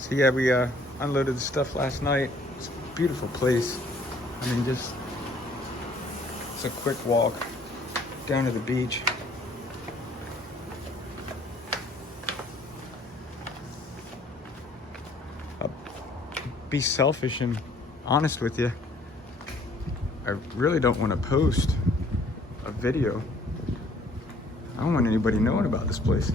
So yeah, we unloaded the stuff last night. It's a beautiful place. I mean, just it's a quick walk down to the beach. I'll be selfish and honest with you. I really don't want to post a video. I don't want anybody knowing about this place.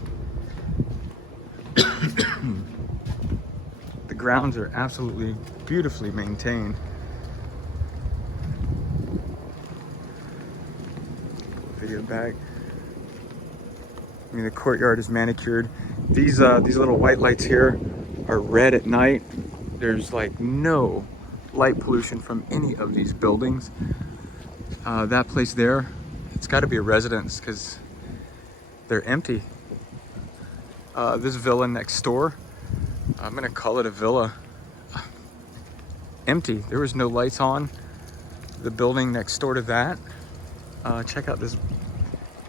The grounds are absolutely beautifully maintained. Video back. I mean, the courtyard is manicured. These little white lights here are red at night. There's like no light pollution from any of these buildings. That place there, it's got to be a residence because they're empty. This villa next door, I'm gonna call it a villa. Empty. There was no lights on. The building next door to that. Check out this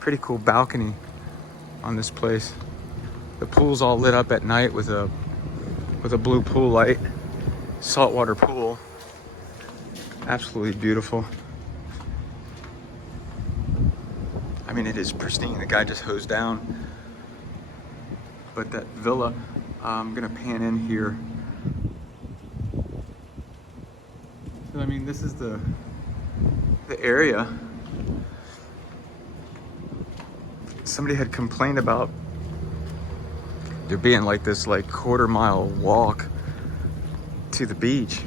pretty cool balcony on this place. The pool's all lit up at night with a blue pool light, saltwater pool. Absolutely beautiful. I mean, it is pristine. The guy just hosed down. But that villa, I'm gonna pan in here. So, I mean, this is the area. Somebody had complained about there being like this quarter-mile walk to the beach.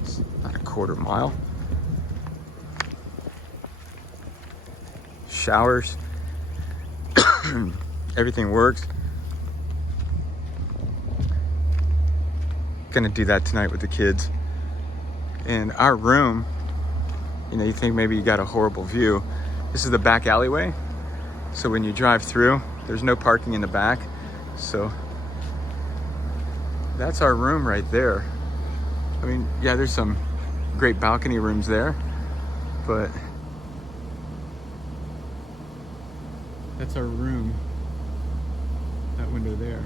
It's not a quarter mile. Showers. Everything works. Gonna do that tonight with the kids. In our room, you know, you think maybe you got a horrible view. This is the back alleyway. So when you drive through, there's no parking in the back. So that's our room right there. I mean, yeah, there's some great balcony rooms there, but that's our room. That window there.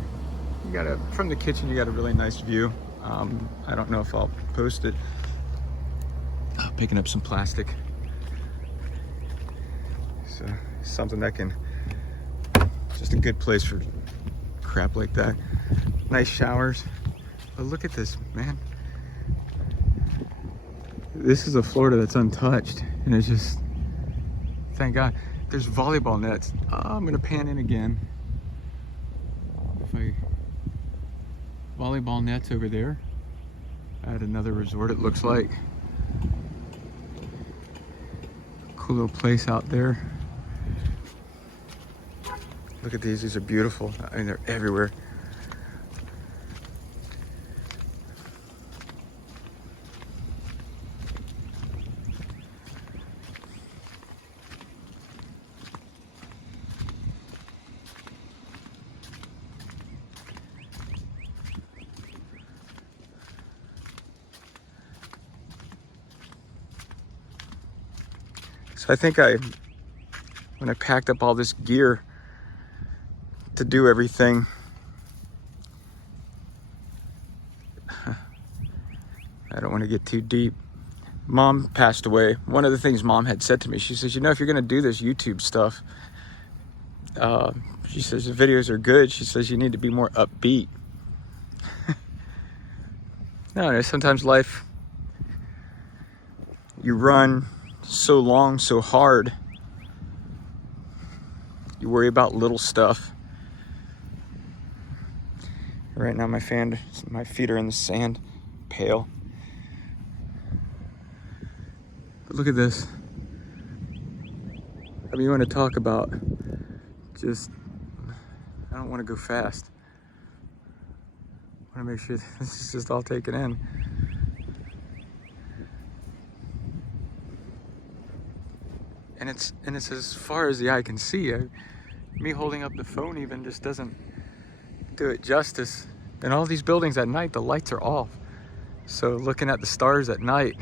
You got from the kitchen, you got a really nice view. I don't know if I'll post it. Picking up some plastic. So something that can, just a good place for crap like that. Nice showers. But look at this, man. This is a Florida that's untouched, and it's just, thank God. There's volleyball nets. I'm gonna pan in again. Volleyball nets over there at another resort, it looks like. Cool little place out there. Look at these are beautiful. I mean, they're everywhere. So I think when I packed up all this gear to do everything, I don't want to get too deep. Mom passed away. One of the things Mom had said to me, she says, you know, if you're going to do this YouTube stuff, she says, the videos are good. She says, you need to be more upbeat. No, sometimes life, you run so long, so hard. You worry about little stuff. Right now my feet are in the sand, pale. But look at this. I mean, you want to talk about just, I don't want to go fast. I want to make sure this is just all taken in. And it's as far as the eye can see. Me holding up the phone even just doesn't do it justice. And all these buildings at night, the lights are off. So looking at the stars at night,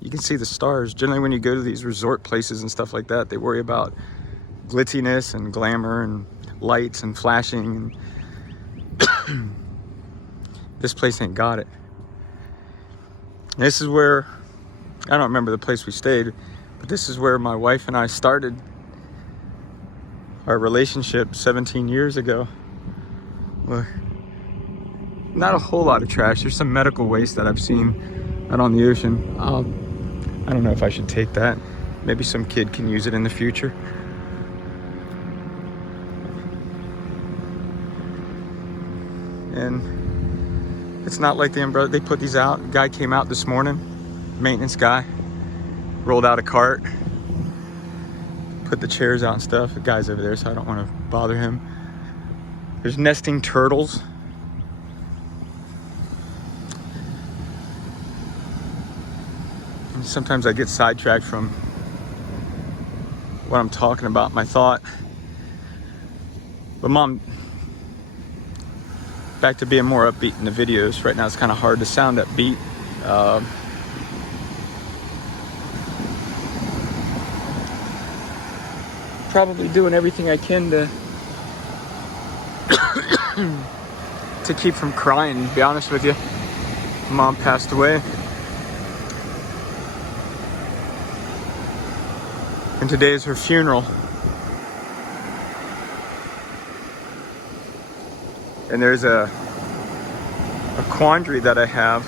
you can see the stars. Generally when you go to these resort places and stuff like that, they worry about glitziness and glamour and lights and flashing. And this place ain't got it. This is where, I don't remember the place we stayed, but this is where my wife and I started our relationship 17 years ago. Well, not a whole lot of trash. There's some medical waste that I've seen out on the ocean. I don't know if I should take that. Maybe some kid can use it in the future. And it's not like the umbrella, they put these out. A guy came out this morning, maintenance guy, rolled out a cart, put the chairs out and stuff. The guy's over there, so I don't want to bother him. There's nesting turtles. And sometimes I get sidetracked from what I'm talking about, my thought. But Mom, back to being more upbeat in the videos. Right now it's kind of hard to sound upbeat. Probably doing everything I can to keep from crying, to be honest with you. Mom passed away. And today is her funeral. And there's a quandary that I have.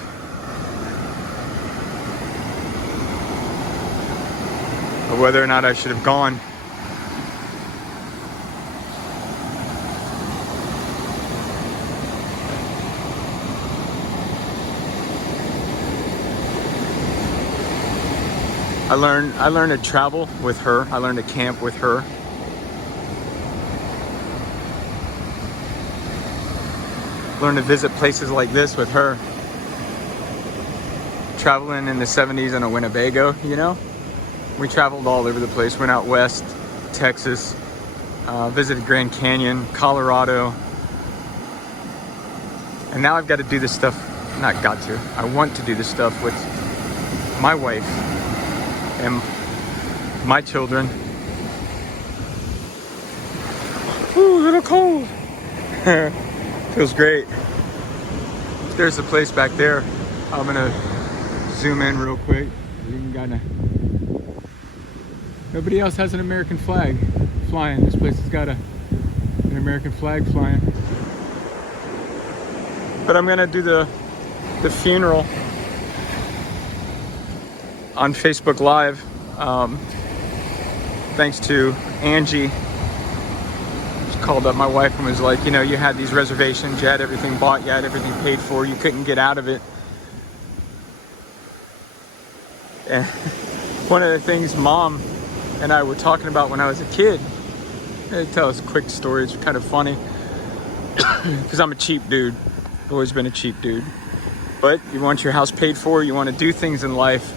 Of whether or not I should have gone. I learned to travel with her. I learned to camp with her. Learned to visit places like this with her. Traveling in the 70s in a Winnebago, you know? We traveled all over the place. Went out west, Texas, visited Grand Canyon, Colorado. And now I've got to do this stuff, not got to, I want to do this stuff with my wife and my children. Ooh, a little cold. Feels great. There's a place back there. I'm gonna zoom in real quick. Nobody else has an American flag flying. This place has got an American flag flying. But I'm gonna do the funeral on Facebook Live. Thanks to Angie. She called up my wife and was like, you know, you had these reservations, you had everything bought, you had everything paid for, you couldn't get out of it. And one of the things Mom and I were talking about when I was a kid, they tell us quick stories, kind of funny, because I'm a cheap dude. I've always been a cheap dude. But you want your house paid for, you want to do things in life,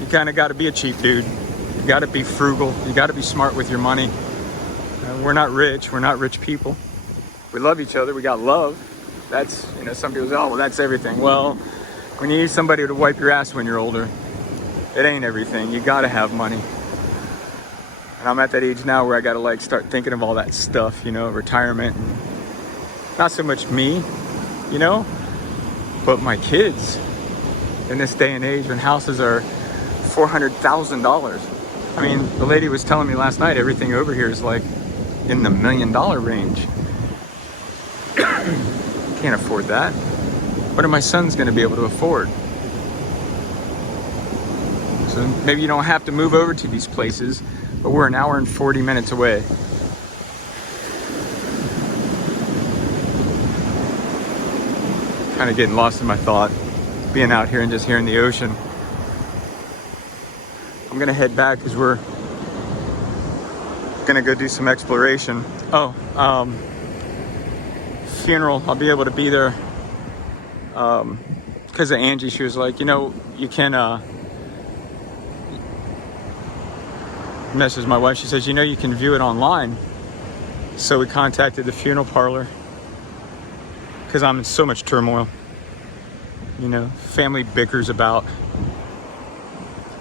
you kind of got to be a cheap dude. You got to be frugal. You got to be smart with your money. We're not rich. We're not rich people. We love each other. We got love. That's, you know, some people say, oh, well, that's everything. Well, when you need somebody to wipe your ass when you're older, it ain't everything. You got to have money. And I'm at that age now where I got to like start thinking of all that stuff, you know, retirement. And not so much me, you know, but my kids. In this day and age when houses are $400,000. I mean, the lady was telling me last night, everything over here is like in the $1 million range. Can't afford that. What are my sons going to be able to afford? So maybe you don't have to move over to these places, but we're an hour and 40 minutes away. Kind of getting lost in my thought, being out here and just hearing the ocean. I'm gonna head back because we're gonna go do some exploration. Funeral, I'll be able to be there because of Angie. She was like, you know, you can message my wife. She says, you know, you can view it online. So we contacted the funeral parlor because I'm in so much turmoil. You know, family bickers about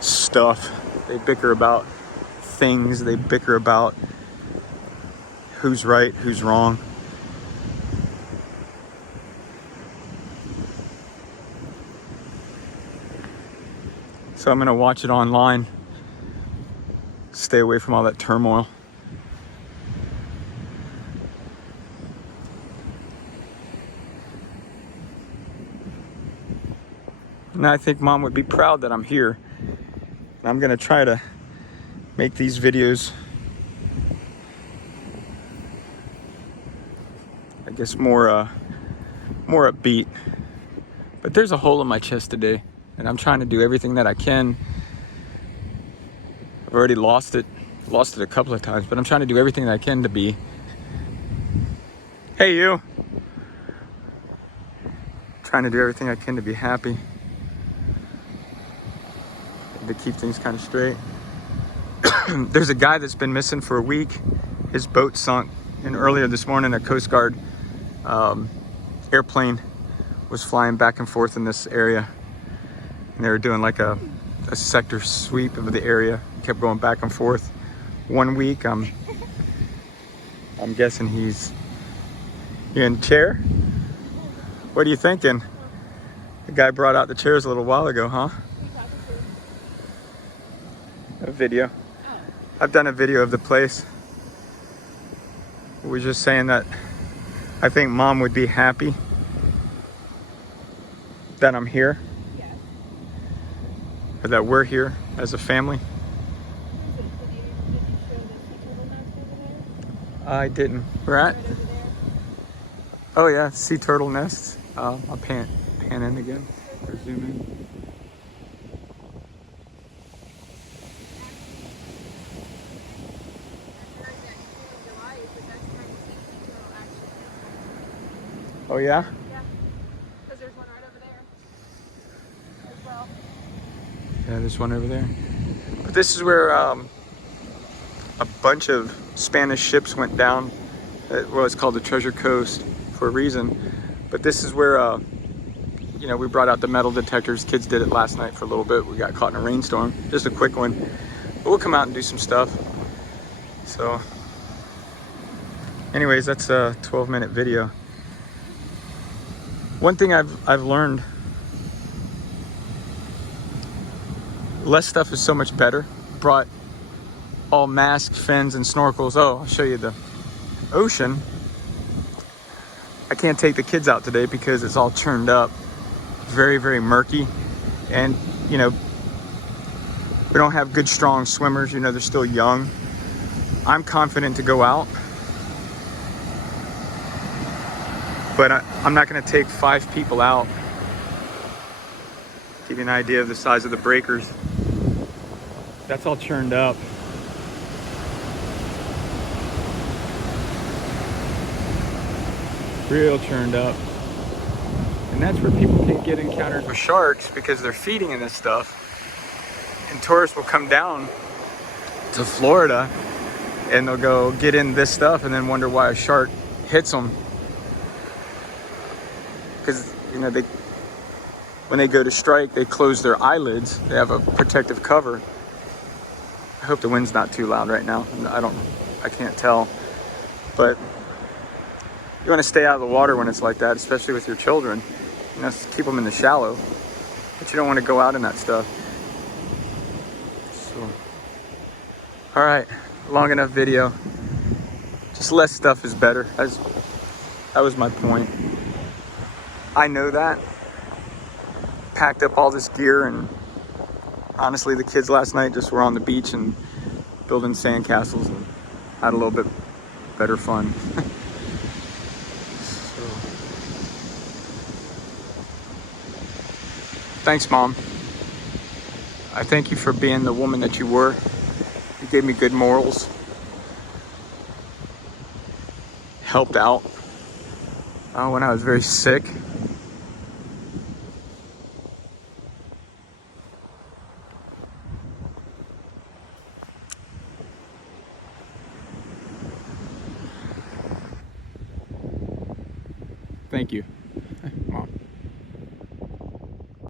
stuff. They bicker about things. They bicker about who's right, who's wrong. So I'm gonna watch it online. Stay away from all that turmoil. And I think Mom would be proud that I'm here. And I'm gonna try to make these videos, I guess, more upbeat. But there's a hole in my chest today, and I'm trying to do everything that I can. I've already lost it a couple of times, but I'm trying to do everything that I can to be. Hey, you. Trying to do everything I can to be happy, and to keep things kind of straight. There's a guy that's been missing for a week. His boat sunk, and earlier this morning a Coast Guard airplane was flying back and forth in this area, and they were doing like a sector sweep of the area. Kept going back and forth. 1 week. I'm guessing he's in the chair. What are you thinking? The guy brought out the chairs a little while ago, huh? A video. I've done a video of the place. We're just saying that I think Mom would be happy that I'm here. Yes. Or that we're here as a family. Did you show the sea turtle nest over there? I didn't. We're at? Right over there. Oh yeah, sea turtle nests. I'll pan in again or zoom in. Oh yeah? Yeah, because there's one right over there as well. Yeah, there's one over there. But this is where a bunch of Spanish ships went down. Well, it's called the Treasure Coast for a reason. But this is where, you know, we brought out the metal detectors. Kids did it last night for a little bit. We got caught in a rainstorm. Just a quick one. But we'll come out and do some stuff. So, anyways, that's a 12-minute video. One thing I've learned, less stuff is so much better. Brought all masks, fins, and snorkels. Oh, I'll show you the ocean. I can't take the kids out today because it's all churned up. Very, very murky. And, you know, we don't have good, strong swimmers. You know, they're still young. I'm confident to go out. But I'm not going to take 5 people out. Give you an idea of the size of the breakers. That's all churned up. Real churned up. And that's where people can get encounters with sharks because they're feeding in this stuff. And tourists will come down to Florida and they'll go get in this stuff and then wonder why a shark hits them. Because, you know, when they go to strike, they close their eyelids. They have a protective cover. I hope the wind's not too loud right now. I can't tell. But you want to stay out of the water when it's like that, especially with your children. You know, keep them in the shallow. But you don't want to go out in that stuff. So, all right, long enough video. Just less stuff is better. That was my point. I know that. Packed up all this gear, and honestly, the kids last night just were on the beach and building sandcastles and had a little bit better fun. So, thanks, Mom. I thank you for being the woman that you were. You gave me good morals. Helped out when I was very sick. Thank you.